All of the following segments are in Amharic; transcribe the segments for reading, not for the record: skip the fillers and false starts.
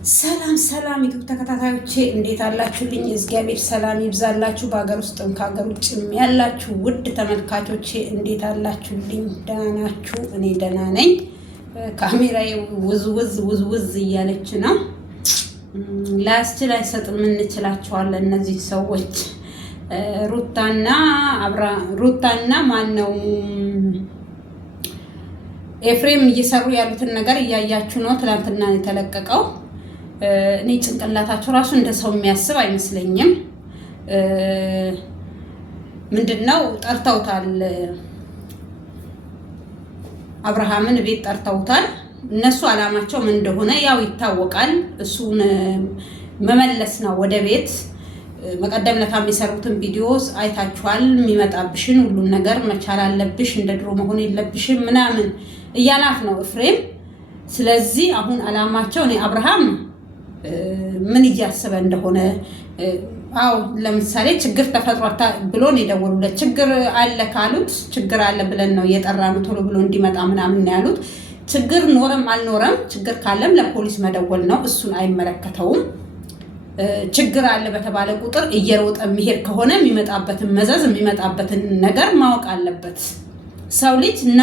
ሰላም ዩቲዩብ ተከታታዮቼ እንዴት አላችሁልኝ? እግዚአብሔር ሰላም ይብዛላችሁ። በአገር ውስጥም ከአገር ውጭም ያላችሁ ውድ ተመልካቾቼ እንዴት አላችሁልኝ? ደህና ናችሁ? እኔ ደህና ነኝ። ካሜራዬ ውዝ እያለች ነው። ላያስችል አይሰጥም። እንችላቸዋለን እነዚህ ሰዎች። ሩታና ማነው ኤፍሬም እየሰሩ ያሉትን ነገር እያያችሁ ነው። ትናንትና የተለቀቀው እኔ ጭንቅላታቸው ራሱ እንደ ሰው የሚያስብ አይመስለኝም። ምንድነው ጠርተውታል፣ አብርሃምን ቤት ጠርተውታል። እነሱ አላማቸው ምን እንደሆነ ያው ይታወቃል። እሱን መመለስ ነው ወደ ቤት። መቀደም ለታ የሚሰሩትን ቪዲዮስ አይታችኋል። የሚመጣብሽን ሁሉን ነገር መቻል አለብሽ፣ እንደ ድሮ መሆን የለብሽም ምናምን እያላት ነው ኤፍሬም። ስለዚህ አሁን አላማቸው እኔ አብርሃም ምን እያሰበ እንደሆነ አው ለምሳሌ ችግር ተፈጥሯታ ብሎ ነው የደወሉለት። ችግር አለ ካሉት ችግር አለ ብለን ነው የጠራነው ቶሎ ብሎ እንዲመጣ ምናምን ነው ያሉት። ችግር ኖረም አልኖረም ችግር ካለም ለፖሊስ መደወል ነው፣ እሱን አይመለከተውም። ችግር አለ በተባለ ቁጥር እየሮጠ መሄድ ከሆነ የሚመጣበትን መዘዝ የሚመጣበትን ነገር ማወቅ አለበት። ሰው ልጅ እና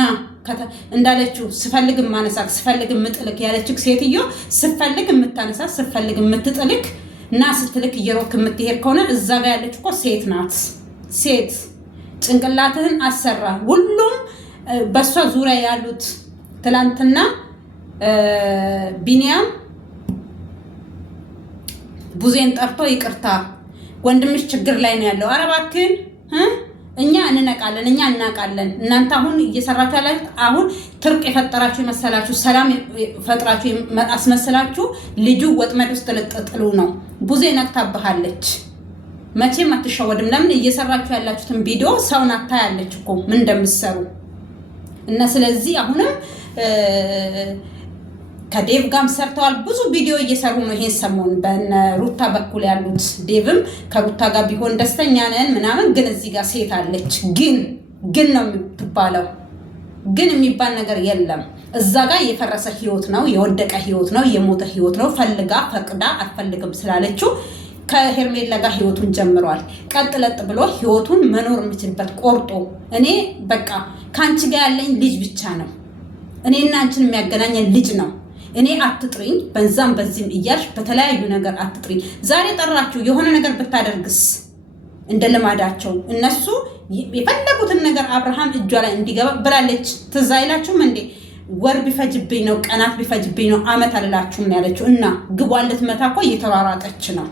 እንዳለችው ስፈልግ ማነሳክ ስፈልግ ምጥልክ ያለችክ ሴትዮ ስፈልግ የምታነሳክ ስፈልግ የምትጥልክ እና ስትልክ እየሮጥክ የምትሄድ ከሆነ እዛ ጋር ያለች እኮ ሴት ናት። ሴት ጭንቅላትህን አሰራ። ሁሉም በሷ ዙሪያ ያሉት ትላንትና ቢኒያም ቡዜን ጠርቶ ይቅርታ ወንድምሽ ችግር ላይ ነው ያለው። ኧረ እባክህን እኛ እንነቃለን፣ እኛ እናቃለን። እናንተ አሁን እየሰራችሁ ያላችሁ አሁን ትርቅ የፈጠራችሁ ይመስላችሁ፣ ሰላም ፈጥራችሁ አስመስላችሁ ልጁ ወጥመድ ውስጥ ልጥጥሉ ነው። ቡዜ ነቅታብሃለች፣ መቼም አትሸወድም። ለምን እየሰራችሁ ያላችሁትን ቪዲዮ ሰውን አታያለች እኮ ምን እንደምትሰሩ እና ስለዚህ አሁንም ከዴቭ ጋርም ሰርተዋል። ብዙ ቪዲዮ እየሰሩ ነው ይሄን ሰሞን በእነ ሩታ በኩል ያሉት። ዴቭም ከሩታ ጋር ቢሆን ደስተኛ ነን ምናምን፣ ግን እዚህ ጋር ሴት አለች። ግን ነው የምትባለው። ግን የሚባል ነገር የለም። እዛ ጋር የፈረሰ ህይወት ነው፣ የወደቀ ህይወት ነው፣ የሞተ ህይወት ነው። ፈልጋ ፈቅዳ አትፈልግም ስላለችው ከሄርሜላ ጋር ህይወቱን ጀምሯል። ቀጥለጥ ብሎ ህይወቱን መኖር የሚችልበት ቆርጦ እኔ በቃ ከአንቺ ጋር ያለኝ ልጅ ብቻ ነው፣ እኔና አንቺን የሚያገናኘን ልጅ ነው። እኔ አትጥሪኝ በዛም በዚህም እያልሽ በተለያዩ ነገር አትጥሪኝ። ዛሬ ጠራችሁ የሆነ ነገር ብታደርግስ እንደ ልማዳቸው እነሱ የፈለጉትን ነገር አብርሃም እጇ ላይ እንዲገባ ብላለች። ትዝ አይላችሁም እንዴ? ወር ቢፈጅብኝ ነው ቀናት ቢፈጅብኝ ነው አመት አልላችሁም ያለችው። እና ግቧን ልትመታ እኮ እየተሯሯጠች ነው።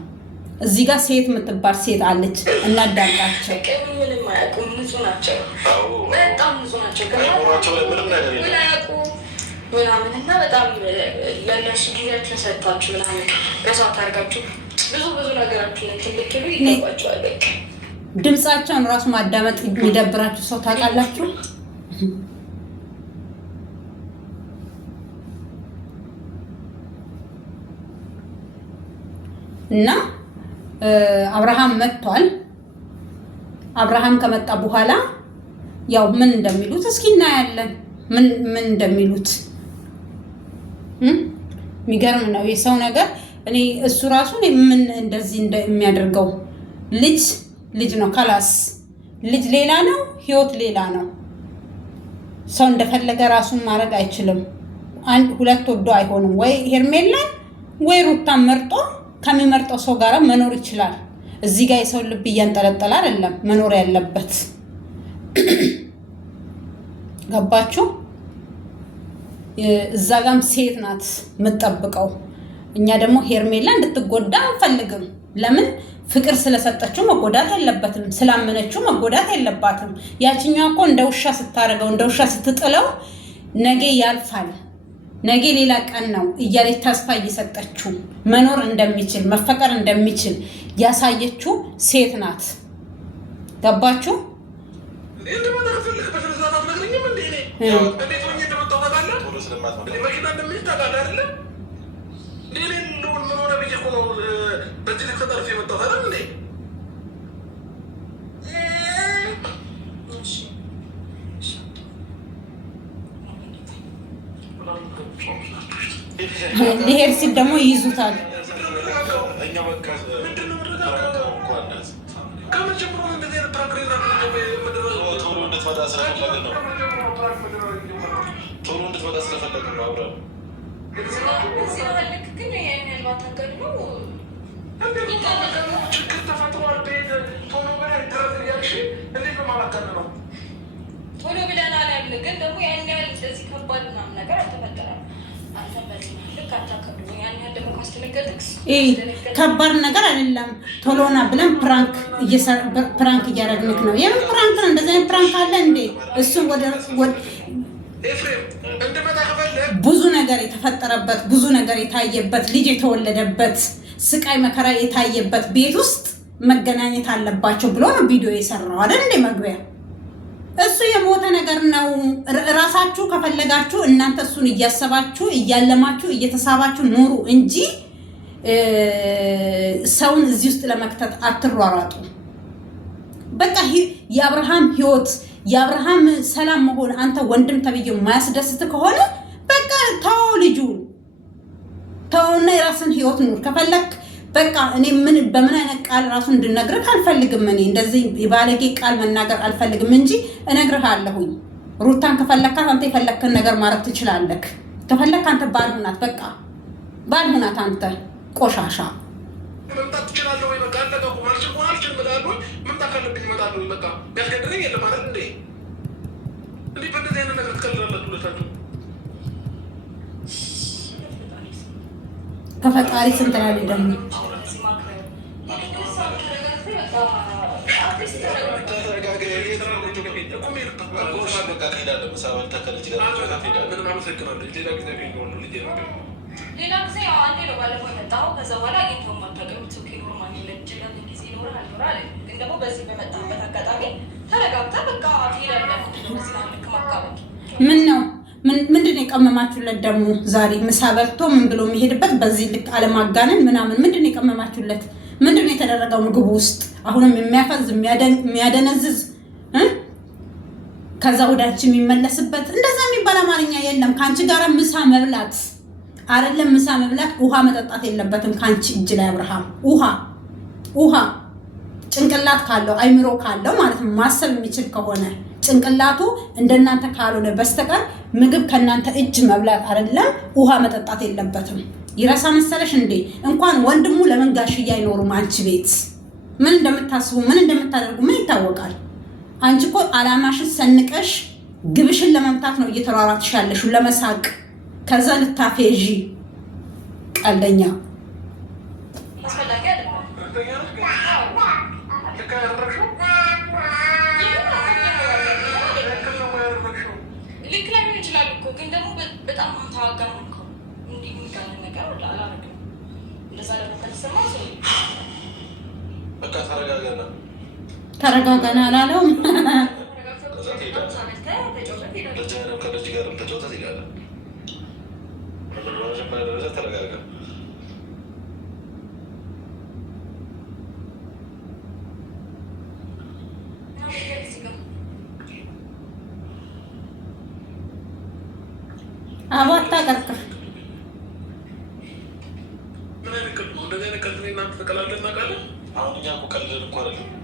እዚህ ጋር ሴት የምትባል ሴት አለች። እናዳምጣቸው። ምናምን እና በጣም ለእነሱ ጊዜያችሁን ሰጥታችሁ ምናምን በሰዓት አድርጋችሁ ብዙ ነገራችሁን ትልቅ ይገባችኋል። ድምፃቸውን ራሱ ማዳመጥ የሚደብራችሁ ሰው ታውቃላችሁ። እና አብርሃም መጥቷል። አብርሃም ከመጣ በኋላ ያው ምን እንደሚሉት እስኪ እናያለን። ምን እንደሚሉት የሚገርም ነው የሰው ነገር። እኔ እሱ ራሱ ምን እንደዚህ እንደሚያደርገው ልጅ ነው። ካላስ ልጅ ሌላ ነው፣ ህይወት ሌላ ነው። ሰው እንደፈለገ ራሱን ማድረግ አይችልም። ሁለት ወዶ አይሆንም። ወይ ሄርሜላን ወይ ሩታን መርጦ ከሚመርጠው ሰው ጋር መኖር ይችላል። እዚህ ጋር የሰው ልብ እያንጠለጠለ አይደለም መኖር ያለበት። ገባችሁ? እዛ ጋም ሴት ናት የምትጠብቀው። እኛ ደግሞ ሄርሜላ እንድትጎዳ አንፈልግም። ለምን? ፍቅር ስለሰጠችው መጎዳት የለበትም፣ ስላመነችው መጎዳት የለባትም። ያችኛው እኮ እንደ ውሻ ስታደርገው እንደ ውሻ ስትጥለው ነገ ያልፋል፣ ነገ ሌላ ቀን ነው እያለች ተስፋ እየሰጠችው መኖር እንደሚችል መፈቀር እንደሚችል ያሳየችው ሴት ናት። ገባችሁ? ሊሄድ ሲል ደግሞ ይይዙታል። ቶሎ ብለናል ያለ ግን ደግሞ ያን ያህል እንደዚህ ከባድ ምናምን ነገር አልተፈጠረም። ከባድ ነገር አይደለም። ቶሎና ብለን ፕራንክ እያደረግንክ ነው። የምን ፕራንክ ነው? እንደዚህ አይነት ፕራንክ አለ እንዴ? እሱን ብዙ ነገር የተፈጠረበት ብዙ ነገር የታየበት ልጅ የተወለደበት ስቃይ መከራ የታየበት ቤት ውስጥ መገናኘት አለባቸው ብሎ ነው ቪዲዮ የሰራው አይደል እንዴ? መግቢያ እሱ የሞተ ነገር ነው። ራሳችሁ ከፈለጋችሁ እናንተ እሱን እያሰባችሁ እያለማችሁ እየተሳባችሁ ኑሩ እንጂ ሰውን እዚህ ውስጥ ለመክተት አትሯሯጡ። በቃ የአብርሃም ህይወት የአብርሃም ሰላም መሆን አንተ ወንድም ተብዬው ማያስደስት ከሆነ በቃ ተው፣ ልጁ ተውና የራስን ህይወት ኑር። ከፈለክ በቃ እኔ በምን አይነት ቃል ራሱ እንድነግርህ አልፈልግም። እኔ እንደዚህ የባለጌ ቃል መናገር አልፈልግም እንጂ እነግርሃለሁኝ። ሩታን ከፈለካት አንተ የፈለክን ነገር ማድረግ ትችላለህ። ከፈለክ አንተ ባል ሁናት፣ በቃ ባል ሁናት። አንተ ቆሻሻ መምጣት ትችላለህ ወይ? በቃ አንተ ጋር ማርሽ ሆናል ችግር መምጣት ካለብኝ እመጣለሁ። በቃ ያስገድደኝ የለም አይደል እንዴ? እንዴ በእንደዚህ አይነት ነገር ትቀልላላችሁ ሁለታችሁ። ከፈጣሪ ስንት ላይ ደግሞ ሌላ ጊዜ አንዴ ነው ባለፈው የመጣው። ከዛ በኋላ አግኝተው ማታውቅም ሶኬ ኖርማል ይችላል ጊዜ ይኖራል አልኖራል። ግን ደግሞ በዚህ በመጣበት አጋጣሚ ተረጋግታ በቃ ትሄዳለህ። ልክ ማካበድ ምን ነው? ምንድን ነው የቀመማችሁለት ደግሞ? ዛሬ ምሳ በልቶ ምን ብሎ የሚሄድበት በዚህ ልክ አለማጋነን ምናምን ምንድን ነው የቀመማችሁለት? ምንድን ነው የተደረገው ምግቡ ውስጥ? አሁንም የሚያፈዝ የሚያደነዝዝ ከዛ ወዳች የሚመለስበት እንደዛ የሚባል አማርኛ የለም። ከአንቺ ጋር ምሳ መብላት አይደለም ምሳ መብላት፣ ውሃ መጠጣት የለበትም ከአንቺ እጅ ላይ አብርሃም። ውሃ ጭንቅላት ካለው አይምሮ ካለው ማለት ነው ማሰብ የሚችል ከሆነ ጭንቅላቱ እንደናንተ ካልሆነ በስተቀር ምግብ ከናንተ እጅ መብላት አይደለም ውሃ መጠጣት የለበትም። ይረሳ መሰለሽ እንዴ? እንኳን ወንድሙ ለምን ጋሽዬ አይኖሩም አንቺ ቤት? ምን እንደምታስቡ ምን እንደምታደርጉ ምን ይታወቃል? አንቺ እኮ አላማሽን ሰንቀሽ ግብሽን ለመምታት ነው እየተሯሯጥሽ ያለሽው ለመሳቅ። ከዛ ልታፌዢ ቀልደኛ ልክ ላይ ምን ይችላል እኮ ግን ደግሞ በጣም ታዋጋ ነው እኮ እንዲህ የሚጋነ ነገር አላረግም። እንደዛ ደግሞ ከተሰማ ሰው በቃ ተረጋጋና አላለውም። አባታ ቀርቀር አሁን እኛ እኮ ቀልድ እኮ አይደለም።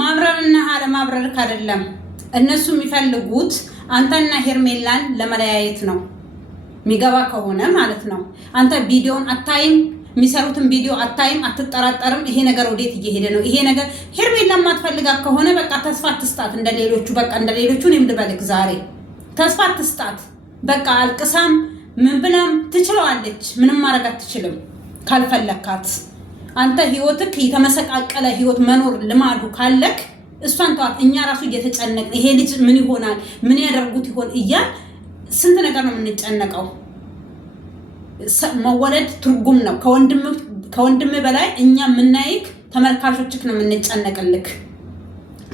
ማብረርና አለማብረር አይደለም። እነሱ የሚፈልጉት አንተና ሄርሜላን ለመለያየት ነው። የሚገባ ከሆነ ማለት ነው። አንተ ቪዲዮን አታይም፣ የሚሰሩትን ቪዲዮ አታይም፣ አትጠራጠርም። ይሄ ነገር ወዴት እየሄደ ነው? ይሄ ነገር ሄርሜላን ማትፈልጋት ከሆነ በቃ ተስፋ አትስጣት። እንደሌሎቹ በቃ እንደሌሎቹ እኔም ልበልክ ዛሬ ተስፋ አትስጣት። በቃ አልቅሳም ምን ብላም ትችለዋለች። ምንም ማድረግ አትችልም ካልፈለካት። አንተ ህይወትክ የተመሰቃቀለ ህይወት መኖር ልማዱ ካለክ እሷን ተዋት። እኛ ራሱ እየተጨነቅን ይሄ ልጅ ምን ይሆናል ምን ያደርጉት ይሆን እያል ስንት ነገር ነው የምንጨነቀው። መወለድ ትርጉም ነው ከወንድም በላይ እኛ የምናይክ ተመልካቾችክ ነው የምንጨነቅልክ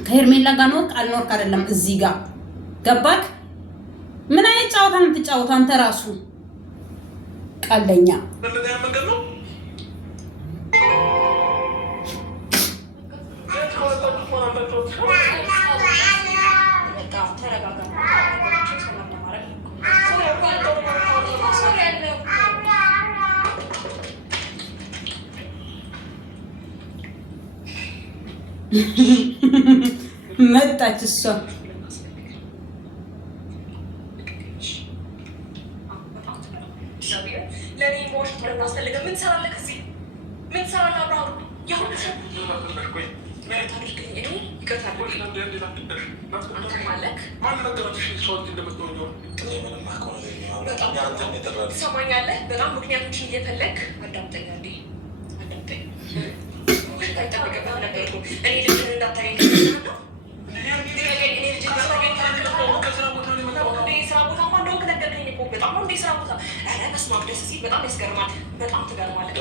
ከሄርሜላ ጋር ነው አልኖርክ አይደለም እዚህ ጋር ገባክ ምን አይነት ጫወታ ነው የምትጫወተው አንተ ራሱ ቀልደኛ መጣች እሷ ትሰማኛለህ በጣም ምክንያቶችን እየፈለግ አዳምጠኛ እንዴ አዳምጠኝ እኔ ልጅን እንዳታገኝ በጣም ያስገርማል በጣም ትገርማለህ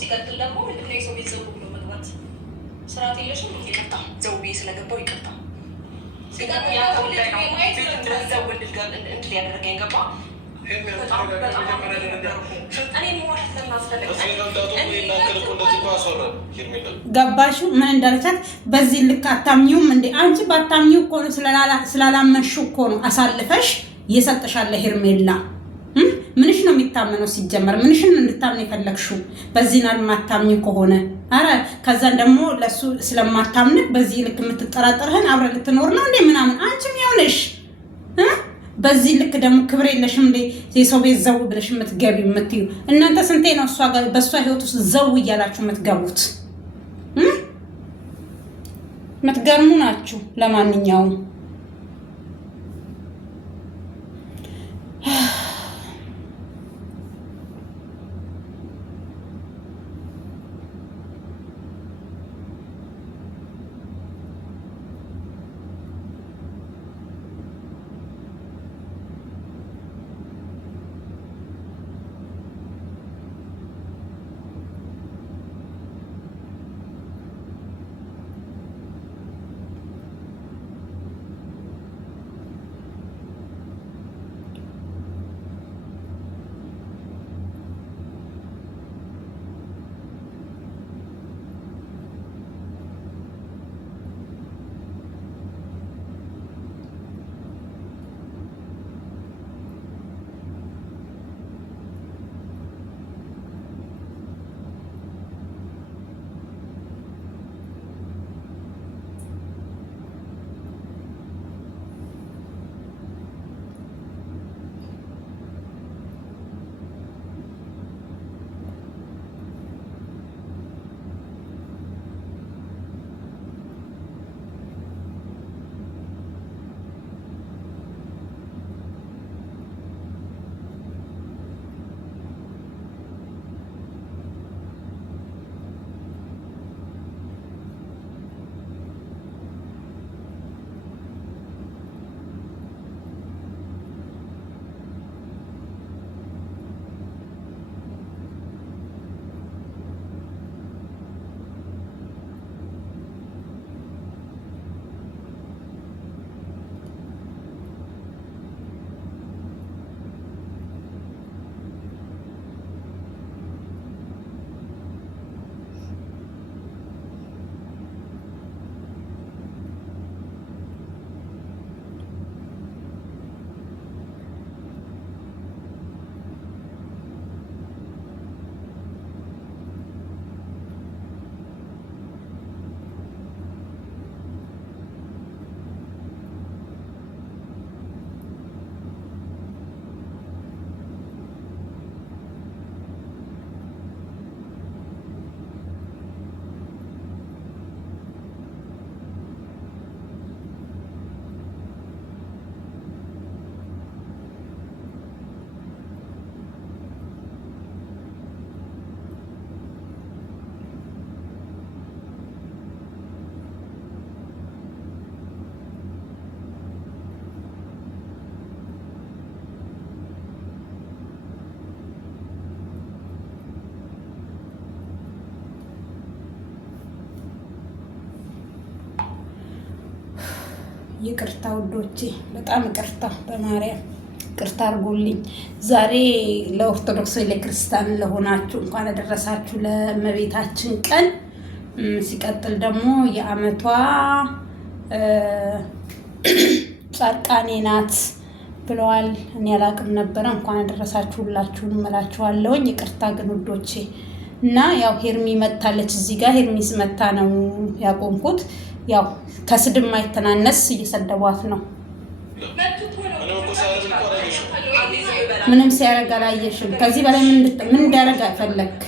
ሲቀጥል ደግሞ ምንድነው የሰው ቤት ዘው ብሎ መግባት ስርዓት የለሽም ይቅርታ ዘው ብዬ ስለገባው ይቅርታ ሲቀጥል እንድል ያደረገኝ ገባ ገባሹ ምን እንዳለቻት በዚህ ልክ አታምኚውም እንዴ አንቺ ባታምኚው እኮ ነው ስላላመንሽው እኮ ነው አሳልፈሽ እየሰጠሻለ ሄርሜላ ምንሽ ነው የሚታመነው ሲጀመር ምንሽን እንድታምን የፈለግሽው በዚህ ናል ማታምኚው ከሆነ አረ ከዛን ደግሞ ለሱ ስለማታምንክ በዚህ ልክ የምትጠራጠርህን አብረ ልትኖር ነው እንዴ ምናምን አንቺም ይሆንሽ በዚህ ልክ ደግሞ ክብር የለሽም እንዴ የሰው ቤት ዘው ብለሽ የምትገቢ የምትዩ እናንተ ስንቴ ነው እሷ ጋር በእሷ ህይወት ውስጥ ዘው እያላችሁ የምትገቡት የምትገርሙ ናችሁ ለማንኛውም ይቅርታ ውዶቼ፣ በጣም ይቅርታ፣ በማርያም ይቅርታ አድርጉልኝ። ዛሬ ለኦርቶዶክስ ለክርስቲያን ለሆናችሁ እንኳን አደረሳችሁ ለእመቤታችን ቀን። ሲቀጥል ደግሞ የዓመቷ ጻድቃኔ ናት ብለዋል። እኔ አላቅም ነበረ። እንኳን አደረሳችሁ ሁላችሁንም እላችኋለሁኝ። ይቅርታ ግን ውዶቼ እና ያው ሄርሚ መታለች እዚህ ጋር ሄርሚስ መታ ነው ያቆምኩት። ያው ከስድብ ማይተናነስ እየሰደቧት ነው። ምንም ሲያረጋ አላየሽም። ከዚህ በላይ ምን እንዲያረጋ ፈለክ?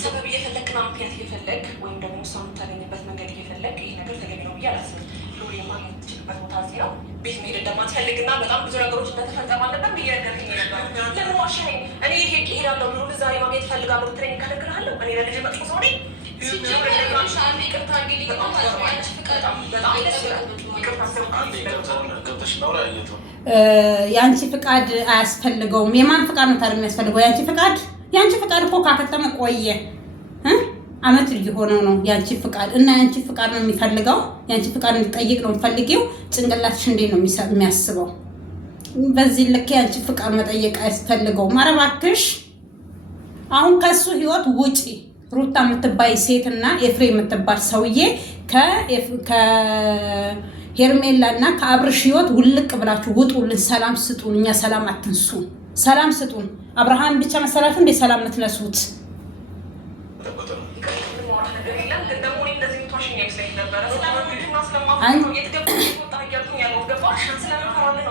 ሰበብ እየፈለግና ምክንያት እየፈለግ ወይም ደግሞ እሷ የምታገኝበት መንገድ እየፈለግ ይህ ነገር ተገቢ ነው ብዬ አላስብም። ሎሪ ማግኘት ትችልበት ቦታ እዚህ ነው። ቤት መሄድ እንደማትፈልግና በጣም ብዙ ነገሮች እንደተፈጸሙ አለበት እየነገርከኝ ነበር። ለምን ዋሻኸኝ? እኔ እሄዳለሁ ብሎ ዛሬ ማግኘት እፈልጋለሁ ብትለኝ እከለክልሃለሁ? እኔ ለልጅ መጥፎ ሰው ነኝ? የአንቺ ፍቃድ አያስፈልገውም። የማን ፍቃድ ነው ታዲያ የሚያስፈልገው? የአንቺ ፍቃድ። የአንቺ ፍቃድ እኮ ካከተመ ቆየ፣ አመት እየሆነው ነው። የአንቺ ፍቃድ እና የአንቺ ፍቃድ ነው የሚፈልገው። የአንቺ ፍቃድ እንዲጠይቅ ነው የምፈልጊው። ጭንቅላትሽ እንዴት ነው የሚያስበው? በዚህ ልክ የአንቺ ፍቃድ መጠየቅ አያስፈልገውም። ኧረ እባክሽ አሁን ከሱ ህይወት ውጪ። ሩታ የምትባይ ሴትና ኤፍሬም የምትባል ሰውዬ ከሄርሜላ እና ከአብርሽ ህይወት ውልቅ ብላችሁ ውጡልን። ሰላም ስጡን። እኛ ሰላም አትንሱ። ሰላም ስጡን። አብርሃም ብቻ መሰላችሁ እንዴ ሰላም የምትነሱት?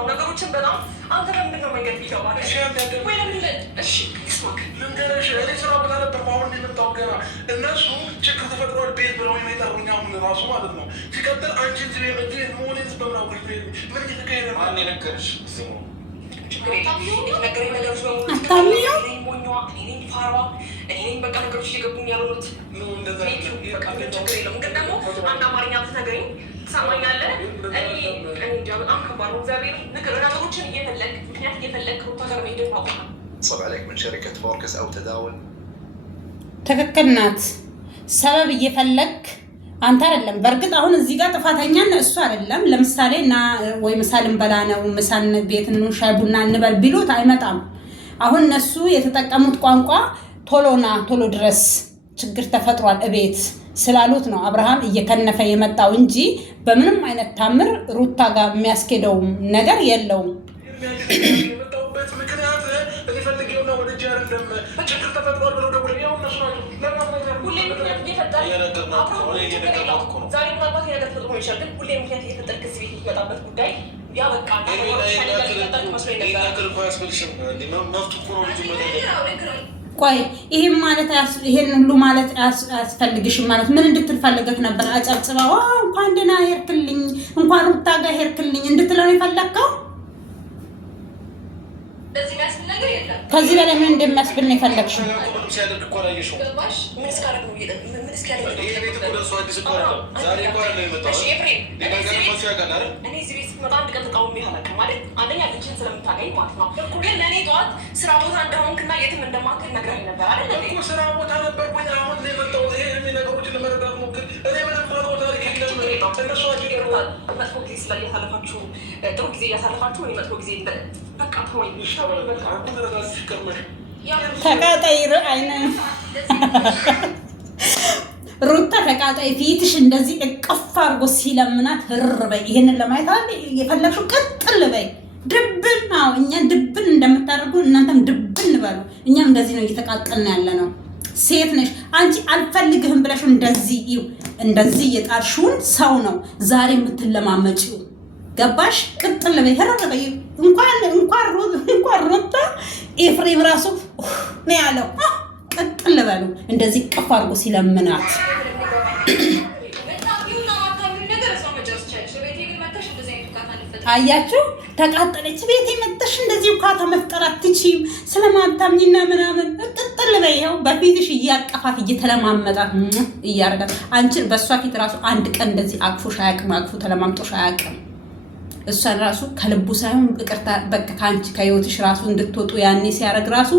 ነገሮችን በጣም አንተ ለምንድን ነው መንገድ ቢገባል ወይ ለምን ስራ ቦታ ነበር። አሁን የመጣው ገና እነሱ ችግር ተፈጥሯል ቤት ብለው የጠሩኝ አሁን ራሱ ማለት ነው። ሲቀጥል አንቺ ሞኔዝ በምናውቅሽ ምን እየተካሄደ ነው? ማን የነገርሽ? ነገረኝ ነገሮች በሙሉ ሞኛ ፋሯ በቃ ነገሮች እየገቡኝ ያሉት ችግር የለም። ግን ደግሞ አንድ አማርኛ ብትነግረኝ ትሰማኛለህ? በጣም ከባድ ነው። እግዚአብሔር ነገሮችን እየፈለግ ምክንያት እየፈለግ ሩታ ጋር መሄድ ማቆም ትክክል ናት። ሰበብ እየፈለግ አንተ አይደለም። በእርግጥ አሁን እዚህ ጋር ጥፋተኛ እሱ አይደለም። ለምሳሌ እና ወይ ምሳል እንበላ ነው ምሳን ቤት ሻይ ቡና እንበል ቢሉት አይመጣም። አሁን እነሱ የተጠቀሙት ቋንቋ ቶሎና ቶሎ ድረስ ችግር ተፈጥሯል እቤት ስላሉት ነው አብርሃም እየከነፈ የመጣው እንጂ በምንም አይነት ታምር ሩታ ጋር የሚያስኬደው ነገር የለውም። ቆይ ይሄን ማለት ይሄን ሁሉ ማለት አያስፈልግሽም ማለት ምን እንድትፈልገህ ነበር? አጨብጭባው እንኳን ደህና ሄድክልኝ እንኳን ሩታ ጋር ሄድክልኝ እንድትለው የፈለግከው? ከዚህ በላይ ምን እንደሚያስብል ነው የፈለግሽው? ስራ ቦታ እንደሆንክና የትም እንደማትል ነግረኸኝ ነበር አይደል? ስራ ቦታ ነበር። አሁን የመጣሁት ይሄ ነገሮችን ለመረዳት ሞክር። እኔ ምንም ማውጣት መጥፎ ጊዜ ስላያሳለፋችሁ ጥሩ ጊዜ እያሳለፋችሁ እኔ መጥፎ ጊዜ በቃ ተወኝ። ተቃጣይ አይነ ሩታ ተቃጣይ ፊትሽ እንደዚህ እቅፍ አድርጎ ሲለምናት ህር በይ። ይሄንን ለማየት አይደል የፈለግሽው? ቀጥል በይ። ድብን ነው እኛ ድብን እንደምታደርጉ እናንተም ድብን በሉ። እኛም እንደዚህ ነው እየተቃጠልን ያለ ነው። ሴት ነሽ አንቺ አልፈልግህም ብለሽ እንደዚህ የጣልሽውን ሰው ነው ዛሬ የምትለማመጪው። ገባሽ? ቅጥል በይ ህረር በይ። እንኳን ሩታ ኤፍሬም ራሱ ነው ያለው። ቅጥል በሉ እንደዚህ ቅፍ አድርጎ ሲለምናት አያችሁ? ተቃጠለች። ቤት የመጣሽ እንደዚህ ውካታ መፍጠር አትችይም ስለማታምኝና ምናምን ቅጥል በይ። ይኸው በፊትሽ እያቀፋት እየተለማመጣት እያደረጋት አንቺን በእሷ ፊት ራሱ አንድ ቀን እንደዚህ አቅፎሽ አያውቅም። አቅፎ ተለማምጦሽ አያውቅም። እሷን ራሱ ከልቡ ሳይሆን ይቅርታ በቃ ካንቺ ከህይወትሽ ራሱ እንድትወጡ ያኔ ሲያደርግ ራሱ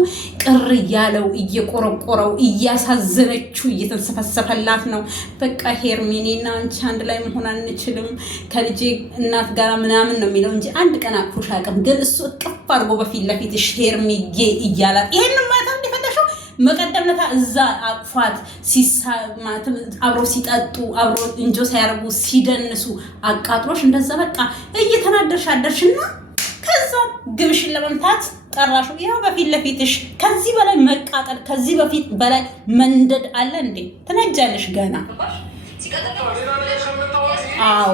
ቅር እያለው እየቆረቆረው እያሳዘነችው እየተንሰፈሰፈላት ነው። በቃ ሄርሜኔና አንቺ አንድ ላይ መሆን አንችልም ከልጄ እናት ጋር ምናምን ነው የሚለው እንጂ አንድ ቀን አቅፎሽ አያውቅም። ግን እሱ እቅፍ አድርጎ በፊት ለፊትሽ ሄርሜጌ እያላት ይሄንን ማለት እንደፈለሽው መቀደምነታ እዛ አቅፏት አብሮ ሲጠጡ አብሮ እንጆ ሲያርጉ ሲደንሱ አቃጥሎሽ እንደዛ በቃ እየተናደርሽ አደርሽና ከዛ ግብሽን ለመምታት ጠራሹ። ያው በፊት ለፊትሽ ከዚህ በላይ መቃጠል ከዚህ በፊት በላይ መንደድ አለ እንዴ? ትነጃለሽ ገና። አዎ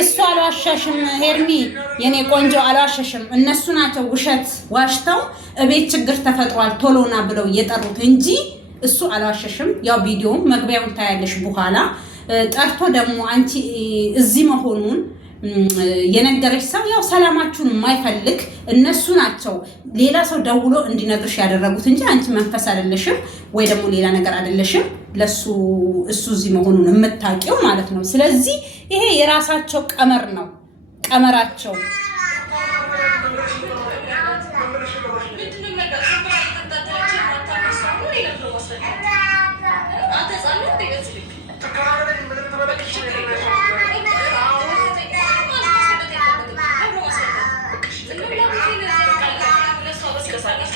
እሱ አልዋሸሽም ሄርሚ የኔ ቆንጆ አልዋሸሽም። እነሱ ናቸው ውሸት ዋሽተው እቤት ችግር ተፈጥሯል ቶሎና ብለው እየጠሩት እንጂ እሱ አልዋሸሽም። ያው ቪዲዮውን መግቢያውን ታያለሽ በኋላ ጠርቶ ደግሞ አንቺ እዚህ መሆኑን የነገረሽ ሰው ያው ሰላማችሁን የማይፈልግ እነሱ ናቸው ሌላ ሰው ደውሎ እንዲነግርሽ ያደረጉት እንጂ አንቺ መንፈስ አይደለሽም ወይ ደግሞ ሌላ ነገር አይደለሽም። ለሱ እሱ እዚህ መሆኑን የምታውቂው ማለት ነው። ስለዚህ ይሄ የራሳቸው ቀመር ነው ቀመራቸው።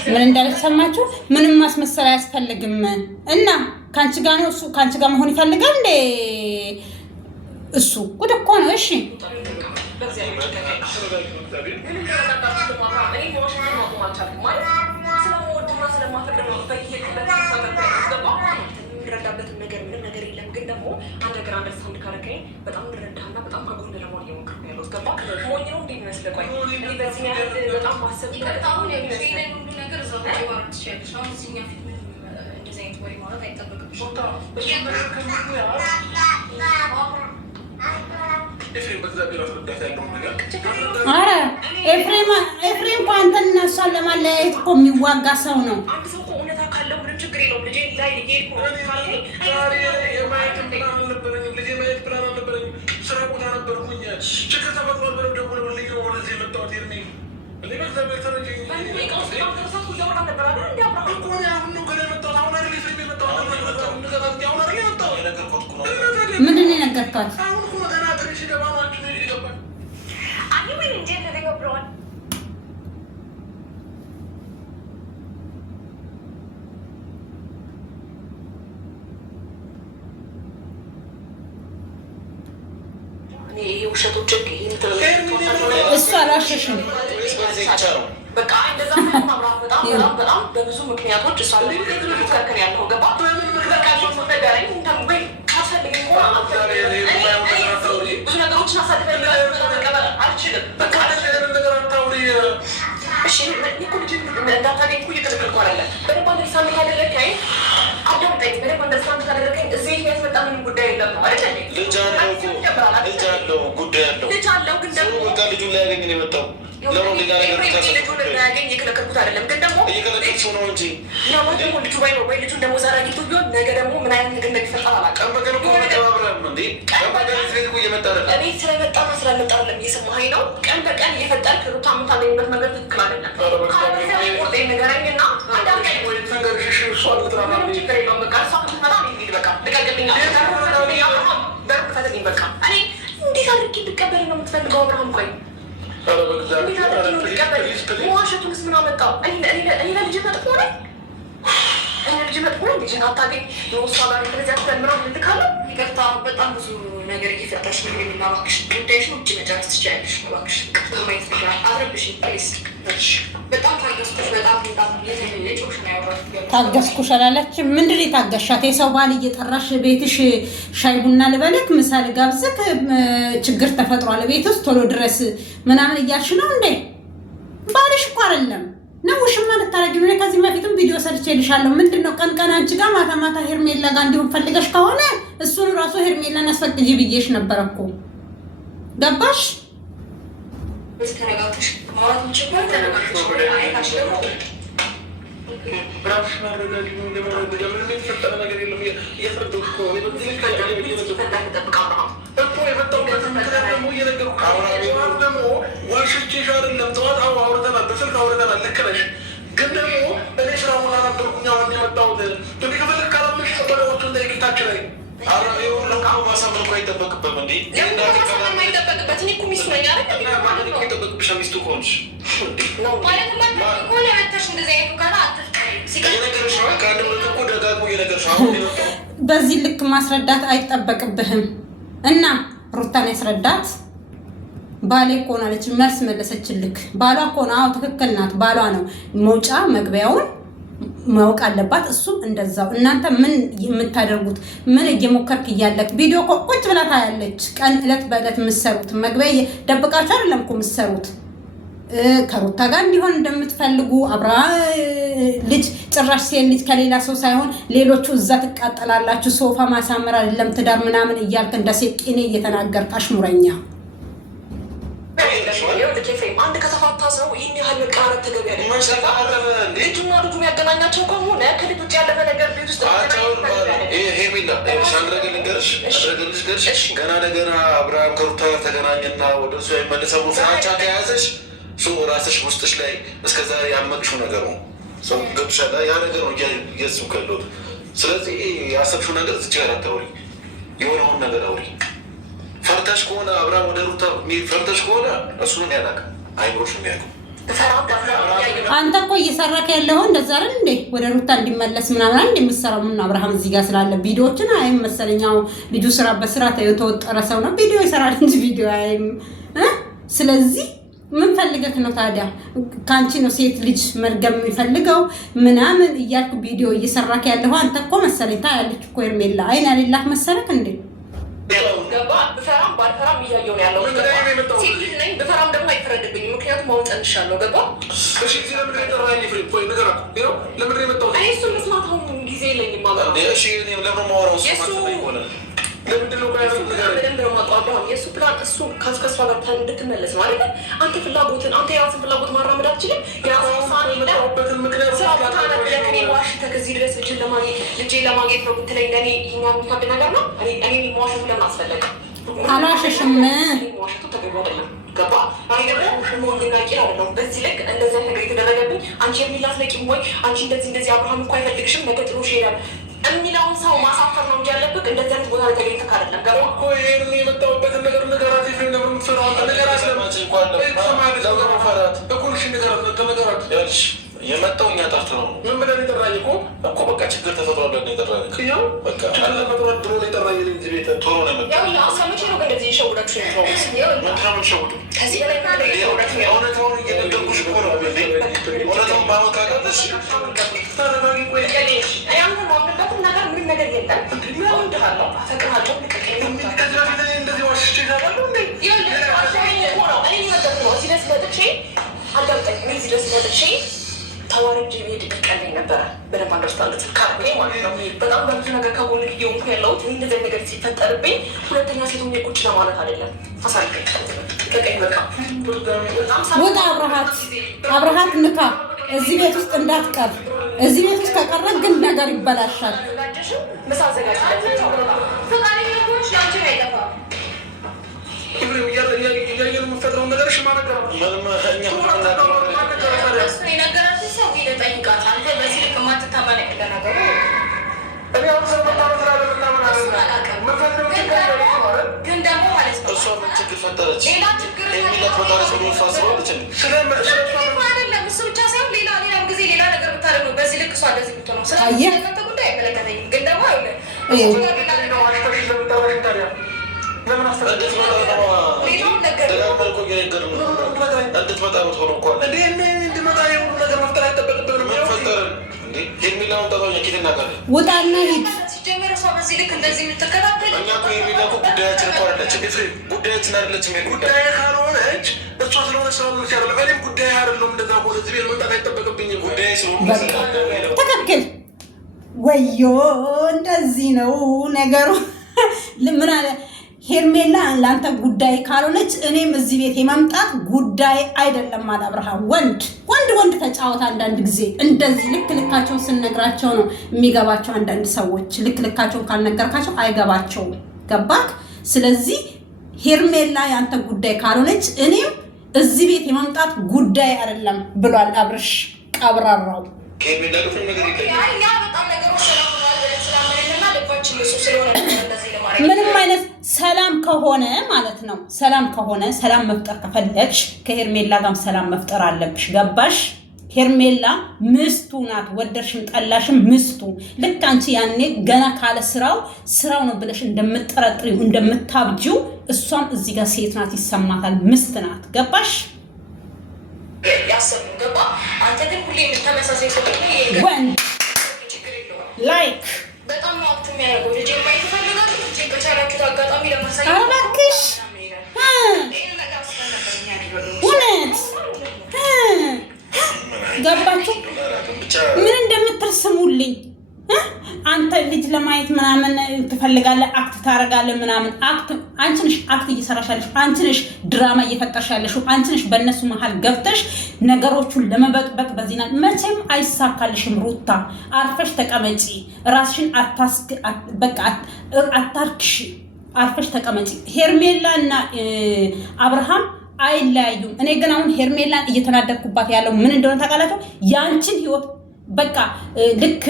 ምን እንዳልሰማችሁ ምንም ማስመሰል አያስፈልግም። እና ካንቺ ጋር ነው እሱ ካንቺ ጋር መሆን ይፈልጋል እንዴ? እሱ ጉድ እኮ ነው። እሺ አረ ኤፍሬም እኮ አንተን እና እሷን ለማለያየት እኮ የሚዋጋ ሰው ነው። ምንድን ነው የነገርኳት? እሱ አልዋሸሽም። በቃ እንደዛ በጣም በብዙ ምክንያቶች እሷ ለምን ያለው ገባ በቃ ብዙ ነገሮችን አሳልፈን መቀበል አልችልም። በቃ እሺ እንዳታገኝ እኮ እየተደረግኩ አይደለም። በደንብ አንደርስታንድ ካደረግከኝ አዳምጠኝ። በደንብ አንደርስታንድ ካደረግከኝ እዚህ የሚያስመጣ ምንም ጉዳይ የለም ነው አይደል? ልጅ አለው ጉዳይ አለው። ልጅ አለው ግን ደግሞ በቃ ልጁን ላያገኝ ነው የመጣው። ለምን ሌላ ነገር ልጁን ላያገኝ የከለከልኩት አይደለም። ግን ደግሞ እየከለከልኩ ነው እንጂ ያው ደግሞ ልጁ ባይ ነው ወይ ልጁ ደግሞ ዛሬ አግኝቶ ቢሆን ነገ ደግሞ ምን አይነት ነገር እንደሚፈጠር አላውቅም። ቀን በቀን እኮ መቀባበራም እንዴ ቀን በቀን እዚህ እኮ እየመጣ አይደለም። እኔ ስለመጣና ስላልመጣ አይደለም እየሰማኸኝ ነው። ቀን በቀን እየፈጠርክ ሩታ የምታገኝበት ነገር ትክክል አይደለም። ቆርጤ ነገረኝና አዳምጠኝ። ወይ ተንገርሽ እሷ ልትራራ ነው ችግር የለውም። በቃ እሷ ከተመጣ ነው እንግዲህ በቃ ልቀቅልኝ። በርክፈትልኝ በቃ እኔ እንዴት አድርጌ ልቀበል ነው የምትፈልገው? አብርሃም ቆይ ዋሸቱንስ ምን አመጣው? እኔ ለልጅ መጥፎ ነኝ? ልጅ መጥፎ ልጅን አታገኝ የወሷ ጋር እንደዚህ አስተምረው ልካለ ይቅርታ በጣም ብዙ ነገር እየፈታሽ ነው የሚናባክሽ ጉዳይሽ ውጭ መጨረስ ትችያለሽ እባክሽ ቅርታ ማየት ይችላል አትረብሽ ፕሊዝ በጣም ታገስኩሽ በጣም የተለየች ነው ያወራሽ ታገስኩሽ አላለች ምንድን ነው የታገሻት የሰው ባል እየጠራሽ ቤትሽ ሻይ ቡና ልበልክ ምሳሌ ጋብዝክ ችግር ተፈጥሯል ቤት ውስጥ ቶሎ ድረስ ምናምን እያልሽ ነው እንዴ ባልሽ እኮ አይደለም ነው ውሽማ ልታረጊ ነው ከዚህ በፊትም ቪዲዮ ሰርቼልሻለሁ ምንድነው ቀን ቀን አንቺ ጋር ማታ ማታ ሄርሜላ ጋር እንዲሁም ፈልገሽ ከሆነ እሱን ራሱ ሄርሜላን አስፈቅጂ ብዬሽ ነበር እኮ ገባሽ ተረጋግተሽ ማለት እንችላለን ተረጋግተሽ አይታሽ ደግሞ ብራሽ ማረጋግ ነው ለማረጋግ ምንም የተፈጠረ ነገር የለም እየፈረዶሽ እኮ ነው በዚህ ልክ ተጠብቃለሁ እኮ የመጣው ምክንያት ደግሞ እየነገርኩ አሁን ደግሞ ዋሽቼሽ አይደለም ጠዋት አውርተናል በስልክ አውርተናል ልክ ነሽ ግን ደግሞ እኔ ስራ ቦታ ነበርኩኝ አሁን የመጣሁት እንደ ከፈለግ ካላመሽ ጠበቃዎቹን ጠይቂታችን ላይ አራው ማሳመን እኮ አይጠበቅበትም እንዴ ማሳመን አይጠበቅበት እኔ እኮ ሚስቱ ነኝ አይደል ማለት ነው ይጠበቅብሽ ሚስቱ ከሆንሽ ማለት ማለት እኮ ለመታሽ እንደዚህ አይነት ካላ እየነገርሽ ነው ከአንድ ሁለት እኮ ደጋግሞ እየነገርሽ አሁን የመጣው በዚህ ልክ ማስረዳት አይጠበቅብህም እና ሩታን ያስረዳት ባሌ እኮ ነው አለች መልስ መለሰችልክ ባሏ እኮ ነው አዎ ትክክል ናት ባሏ ነው መውጫ መግቢያውን ማወቅ አለባት እሱም እንደዛው እናንተ ምን የምታደርጉት ምን እየሞከርክ እያለክ ቪዲዮ ቁጭ ብላ ታያለች ቀን እለት በእለት የምትሰሩት መግቢያ ደብቃችሁ አይደለም እኮ የምትሰሩት ከሩታ ጋር እንዲሆን እንደምትፈልጉ አብራ ልጅ ጭራሽ ሲል ልጅ ከሌላ ሰው ሳይሆን ሌሎቹ እዛ ትቃጠላላችሁ ሶፋ ማሳመር አይደለም ትዳር ምናምን እያልክ እንደ ሴቅኔ እየተናገርክ አሽሙረኛ አንድ ከተፋታ ሰው ይህን ያህል መቃረብ ተገቢ አይደለም ልጁና ልጁ ያገናኛቸው ከሆነ ከልጅ ውጭ ያለፈ ነገር ቤት ውስጥ ሄርሜላ አንድ ልንገርሽ ገና ነገና አብርሃም ከሩታ ጋር ተገናኘና ወደ እሱ የመለሰቡ ፍራቻ ከያዘሽ ራስሽ ውስጥሽ ላይ እስከዛ ያመቅሽው ነገር ነው ሰው ገብሻ ያ ነገር ነው እየሱ ከሎት ስለዚህ ያሰብሽው ነገር እዚህ ጋር አታውሪ የሆነውን ነገር አውሪ ፈርተሽ ከሆነ አብርሃም ወደ ሩታ ፈርተሽ ከሆነ እሱን ያላቀ አይብሮሽ የሚያውቀው አንተ እኮ እየሰራክ ያለው እንደዛ አይደል እንዴ ወደ ሩታ እንዲመለስ ምናምን አንድ የምትሰራው ምን አብርሃም እዚህ ጋር ስላለ ቪዲዮዎችን አይም መሰለኛው ልጁ ስራ በስራ የተወጠረ ሰው ነው ቪዲዮ ይሰራል እንጂ ቪዲዮ አይም ስለዚህ ምን ፈልገክ ነው ታዲያ ካንቺ ነው ሴት ልጅ መርገም የሚፈልገው ምናምን እያልኩ ቪዲዮ እየሰራክ ያለው አንተ እኮ መሰለኝ ታያለች እኮ ሄርሜላ አይን ያሌላት መሰለክ እንዴ ገባ በፈራም ባልፈራም እያየሁ ነው ያለው ሴት ልጅ ነኝ በፈራም ደግሞ አይፈረድብኝም ምክንያቱም ማወቅ ጠንሻለሁ ገባ እሺ እዚህ ለምን የጠራኸኝ ፍሬም ቆይ ንገራት ለምን የመጣሁት እኔ እሱን መስማት አሁን ጊዜ የለኝም ማለት ነው እሺ ለምን ማወራው እሱ ማለት ነው ለምንድን ነው በደንብ ነው የማውቀው የእሱ ፕላን እሱ ከእሷ ጋር እንድትመለስ ነው አይደል አንተ ፍላጎትን አንተ የራስን ፍላጎት ማራመድ አትችልም የራስን ውሳኔ የመጣሁበትን ምክንያት ስራ ቦታ ነበር ከኔ ዋሽተህ ከዚህ ድረስ ልጄን ለማግኘት ነው ብትለኝ ለእኔ ይሄኛ የሚከብድ ነገር ነው እኔ መዋሸቱ ለምን አስፈለገ አላሸሽም መዋሸቱ ተገቢ አይደለም ገባ እኔ ደግሞ ወንድናቂ አይደለም በዚህ ልክ እንደዚህ ነገር የተደረገብኝ አንቺ የሚላት ነቂም ወይ አንቺ እንደዚህ አብርሃም እኮ አይፈልግሽም ነገ ጥሎሽ ይሄዳል የሚለውን ሰው ማሳፈር ነው እንጂ ያለብህ እንደዚህ አይነት ቦታ ላይ ተገኝተህ አይደለም ገባ እኮ ይሄን የመጣሁበትን ነገር ንገራት ይፍሬም ለምን የምትፈራው አንተ ንገራት የመጣው እኛ ጠርት ነው ምን ብለን የጠራኝ እኮ በቃ ችግር ተፈጥሯል ብለን የጠራኝ በቃ ተፈጥሯል ብሎ የጠራኝ እንጂ ቤት ቶሎ ነው የመጣው አሳመቼ ነው እንደዚህ ይሸውዳችሁ ምንድን ነው የምትሸውዱ ከዚህ በላይ እውነታውን እየነገርኩሽ እኮ ነው እውነታውን ባሆን ካቀለሽ ተረጋጊ ቆይ ነገር ምንም ነገር የለም እወድሃለሁ አፈቅርሃለሁ ከዚህ በፊት እንደዚህ ዋሽቼ እሄዳለሁ እንዴ እዚህ ድረስ መጥቼ አዳምጠኝ እዚህ ድረስ መጥቼ ተዋረጅ ሄድ ይቀለኝ ነበረ በደንብ አንደርስታንድ ካርቤ ማለት ነው በጣም በብዙ ነገር ከጎን እየሆንኩ ያለሁት እንደዚህ ነገር ሲፈጠርብኝ ሁለተኛ ሴት ሆኜ ቁጭ ለማለት አይደለም አሳልፈኝ ከቀኝ በቃ ወጣ አብርሃት ንካ እዚህ ቤት ውስጥ እንዳትቀር እዚህ ቤት ውስጥ ከቀረ ግን ነገር ይበላሻል ምሳ አዘጋጅ ፈቃደኛ ሆንሽ ያንቺ ነው አይጠፋ እያየን የምፈጥረውን ነገር ሽማ ነገር እሱ የነገራችን ሰው ሄደህ ጠይቃት አንተ በዚህ ልክ የማትታመን ለነገሩ እኔ አሁን ሰው መታመን ግን ደግሞ ማለት ነው እሷ ምን ችግር ፈጠረች ሌላ ችግር የሚላት ፈጣሪ ስለሚፋስበዋለች አይደለም እሱ ብቻ ሳይሆን ሌላ ጊዜ ሌላ ነገር ብታደርግ ነው በዚህ ልክ እሷ እንደዚህ ብትሆነው ስለዚህ አይመለከተኝም። ግን ደግሞ ውጣና ሂድ። በዚህ ልክ እንደዚህ የምትከታተል እኛ እኮ የሚለው ጉዳያችን እኮ አይደለችም። ጉዳያችን አይደለችም። ጉዳይ ካልሆነች እሷ ስለሆነ ስለሆነች አይደለም። እኔም ጉዳይ አይደለም። እንደዛ ሆነ እዚህ ቤት መምጣት አይጠበቅብኝም። ጉዳይ ስለሆነ ትክክል። ወዮ እንደዚህ ነው ነገሩ። ምን አለ ሄርሜላ ለአንተ ጉዳይ ካልሆነች እኔም እዚህ ቤት የመምጣት ጉዳይ አይደለም አለ አብርሃም። ወንድ ተጫወት። አንዳንድ ጊዜ እንደዚህ ልክ ልካቸውን ስንነግራቸው ነው የሚገባቸው። አንዳንድ ሰዎች ልክ ልካቸውን ካልነገርካቸው አይገባቸውም። ገባክ? ስለዚህ ሄርሜላ የአንተ ጉዳይ ካልሆነች እኔም እዚህ ቤት የመምጣት ጉዳይ አይደለም ብሏል አብርሽ ቀብራራው። ምንም አይነት ሰላም ከሆነ ማለት ነው። ሰላም ከሆነ ሰላም መፍጠር ከፈለግሽ ከሄርሜላ ጋርም ሰላም መፍጠር አለብሽ። ገባሽ? ሄርሜላ ምስቱ ናት። ወደድሽም ጠላሽም ምስቱ። ልክ አንቺ ያኔ ገና ካለ ስራው ነው ብለሽ እንደምትጠረጥሪው እንደምታብጂው እሷም እዚህ ጋር ሴት ናት፣ ይሰማታል። ምስት ናት። ገባሽ? ያሰሙ ገባ። አንተ ግን ሁሌ የምትመሳሰይ ሰው ወንድ ላይክ በጣም ነው አክት የሚያደርገው። ልጅ ማየት ይፈልጋል። ልጅ በቻላችሁት አጋጣሚ ለማሳየት እባክሽ እውነት ገባችሁ? ምን እንደምትል ስሙልኝ። አንተ ልጅ ለማየት ምናምን ትፈልጋለህ፣ አክት ታደርጋለህ ምናምን። አንቺ ነሽ አክት እየሰራሽ ያለሽ፣ አንቺ ነሽ ድራማ እየፈጠርሽ ያለሽ፣ አንቺ ነሽ በእነሱ መሀል ገብተሽ ነገሮቹን ለመበጥበጥ። በዚህ መቼም አይሳካልሽም ሩታ። አርፈሽ ተቀመጪ፣ ራስሽን አታርክሽ፣ አርፈሽ ተቀመጪ። ሄርሜላ እና አብርሃም አይለያዩም። እኔ ግን አሁን ሄርሜላን እየተናደድኩባት ያለው ምን እንደሆነ ታውቃላችሁ? ያንቺን ህይወት በቃ ልክ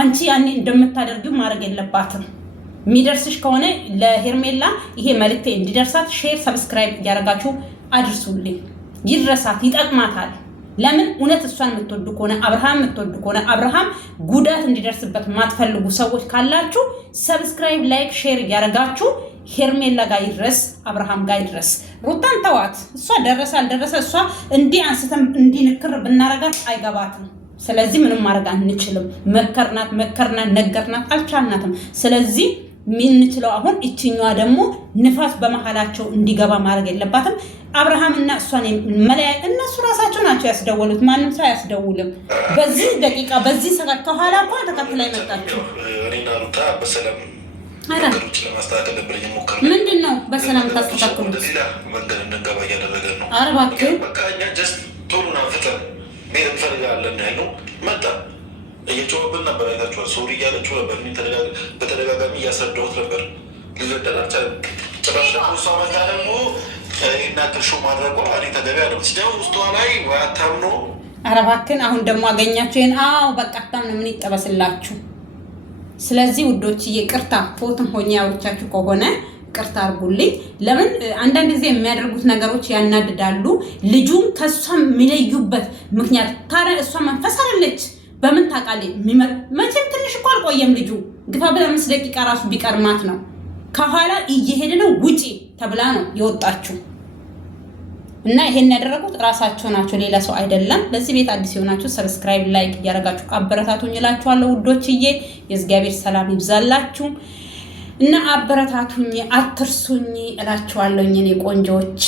አንቺ ያኔ እንደምታደርጊው ማድረግ የለባትም። የሚደርስሽ ከሆነ ለሄርሜላ ይሄ መልእክቴ እንዲደርሳት ሼር፣ ሰብስክራይብ እያደረጋችሁ አድርሱልኝ። ይድረሳት፣ ይጠቅማታል። ለምን እውነት እሷን የምትወዱ ከሆነ አብርሃም የምትወዱ ከሆነ አብርሃም ጉዳት እንዲደርስበት የማትፈልጉ ሰዎች ካላችሁ ሰብስክራይብ፣ ላይክ፣ ሼር እያደረጋችሁ ሄርሜላ ጋር ይድረስ፣ አብርሃም ጋር ይድረስ። ሩታን ተዋት። እሷ ደረሰ አልደረሰ እሷ እንዲህ አንስተን እንዲህ ንክር ብናረጋት አይገባትም። ስለዚህ ምንም ማድረግ አንችልም። መከርናት ነገርናት፣ አልቻልናትም። ስለዚህ የምንችለው አሁን እችኛዋ ደግሞ ንፋስ በመሀላቸው እንዲገባ ማድረግ የለባትም። አብርሃምና እሷን መለያየት እነሱ ራሳቸው ናቸው ያስደወሉት። ማንም ሰው አያስደውልም። በዚህ ደቂቃ በዚህ ሰዓት ከኋላ እኮ ተከትላ ይመጣችሁ። ምንድን ነው በሰላም ታስተካክሉት? ኧረ እባክህ ቤት እንፈልጋለን ያለው መጣ። እየጮኸብን ነበር፣ አይታችኋል። ሶሪ እያለችው ነበር። በተደጋጋሚ እያስረዳሁት ነበር። ሊረዳናቻ ጭራሽ ደግሞ እሷ መታ ደግሞ ይናክል ሾው ማድረጓ እኔ ተገቢ አለ ሲደው ውስጧ ላይ ወይ አታምኖ። ኧረ እባክህን አሁን ደግሞ አገኛችሁ ይሄን። አዎ በቃ አታምኑ። ምን ይጠበስላችሁ? ስለዚህ ውዶችዬ ቅርታ ፎቶም ሆኜ ያወቻችሁ ከሆነ ቅርታ አድርጉልኝ። ለምን አንዳንድ ጊዜ የሚያደርጉት ነገሮች ያናድዳሉ። ልጁም ከሷ የሚለዩበት ምክንያት ታዲያ እሷ መንፈስ አይደለች። በምን ታውቃለች? መቼም ትንሽ እኮ አልቆየም ልጁ ግፋ ብላ 5 ደቂቃ ራሱ ቢቀርማት ነው። ከኋላ እየሄደ ነው ውጪ ተብላ ነው የወጣችው። እና ይሄን ያደረጉት ራሳቸው ናቸው፣ ሌላ ሰው አይደለም። ለዚህ ቤት አዲስ የሆናችሁ ሰብስክራይብ፣ ላይክ እያደረጋችሁ አበረታቱኝ እላችኋለሁ ውዶችዬ። የእግዚአብሔር ሰላም ይብዛላችሁ እና አበረታቱኝ፣ አትርሱኝ እላችኋለሁ እኔ ቆንጆዎች።